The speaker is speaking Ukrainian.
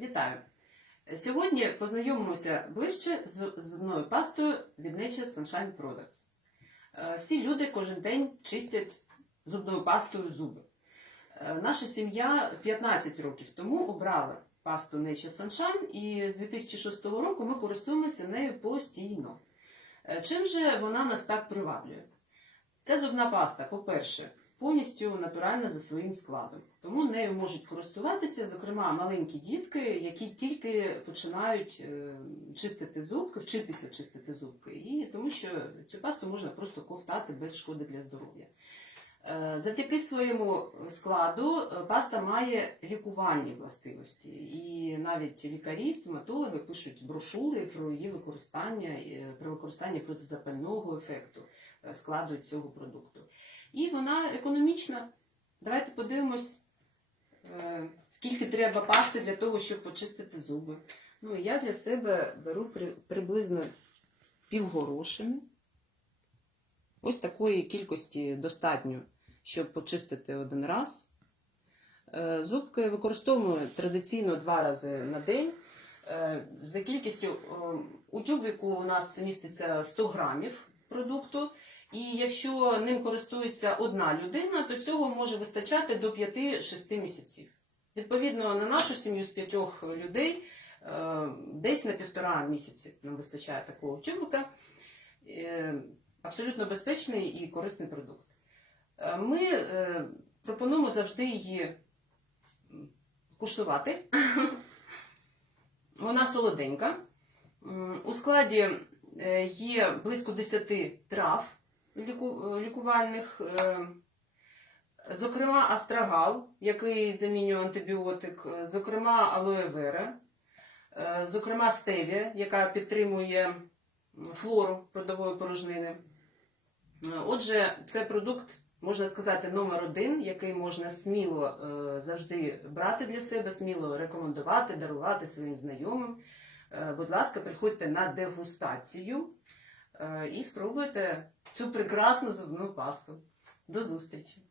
Вітаю! Сьогодні познайомимося ближче з зубною пастою від Nature Sunshine Products. Е, Всі люди кожен день чистять зубною пастою зуби. Е, Наша сім'я 15 років тому обрала пасту Nature Sunshine і з 2006 року ми користуємося нею постійно. Е, Чим же вона нас так приваблює? Ця зубна паста, по-перше, повністю натуральна за своїм складом. Тому нею можуть користуватися, зокрема, маленькі дітки, які тільки починають е, чистити зубки, вчитися чистити зубки, і тому що цю пасту можна просто ковтати без шкоди для здоров'я. Е, Завдяки своєму складу е, паста має лікувальні властивості, і навіть лікарі, стоматологи пишуть брошури про її використання, про використання протизапального ефекту складу цього продукту. І вона економічна. Давайте подивимось, е, скільки треба пасти для того, щоб почистити зуби. Ну, я для себе беру приблизно півгорошини. Ось такої кількості достатньо, щоб почистити один раз. Е, Зубки використовуємо традиційно два рази на день. Е, За кількістю у тюбику у нас міститься 100 грамів продукту. І якщо ним користується одна людина, то цього може вистачати до 5-6 місяців. Відповідно, на нашу сім'ю з п'ятьох людей е, десь на півтора місяці нам вистачає такого тюбика. Е, Абсолютно безпечний і корисний продукт. Е, Ми пропонуємо завжди її куштувати. Вона солоденька. У складі є близько 10 трав ліку- лікувальних, е, зокрема астрагал, який замінює антибіотик, е, зокрема алоe вера, е, зокрема стевія, яка підтримує флору родової порожнини. Отже, це продукт, можна сказати, номер один, який можна сміло завжди брати для себе, сміло рекомендувати, дарувати своїм знайомим. Будь ласка, приходьте на дегустацію і спробуйте цю прекрасну зубну пасту. До зустрічі!